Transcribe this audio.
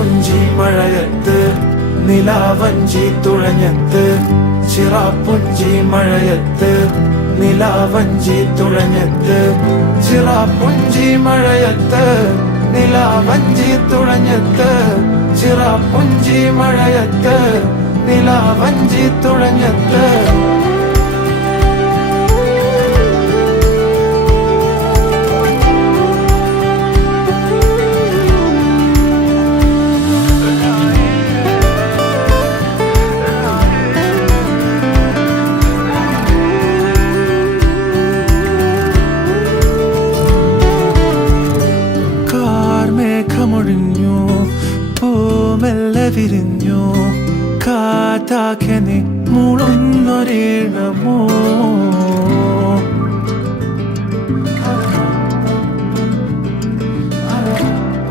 ചിറാപ്പുഞ്ചി മഴയത്ത് നിലാവഞ്ചി തുഴഞ്ഞത്ത് ചിറാപ്പുഞ്ചി മഴയത്ത് നിലാവഞ്ചി തുഴഞ്ഞത്ത് ചിറാപ്പുഞ്ചി മഴയത്ത് നിലാവഞ്ചി തുഴഞ്ഞത്ത് ചിറാപ്പുഞ്ചി മഴയത്ത് നിലാവഞ്ചി തുഴഞ്ഞത്ത് മേഘമൊഴിഞ്ഞു പൂമെല്ലെ വിരിഞ്ഞു കാറ്റാകെ നീ മൂളുന്നൊരീണമോ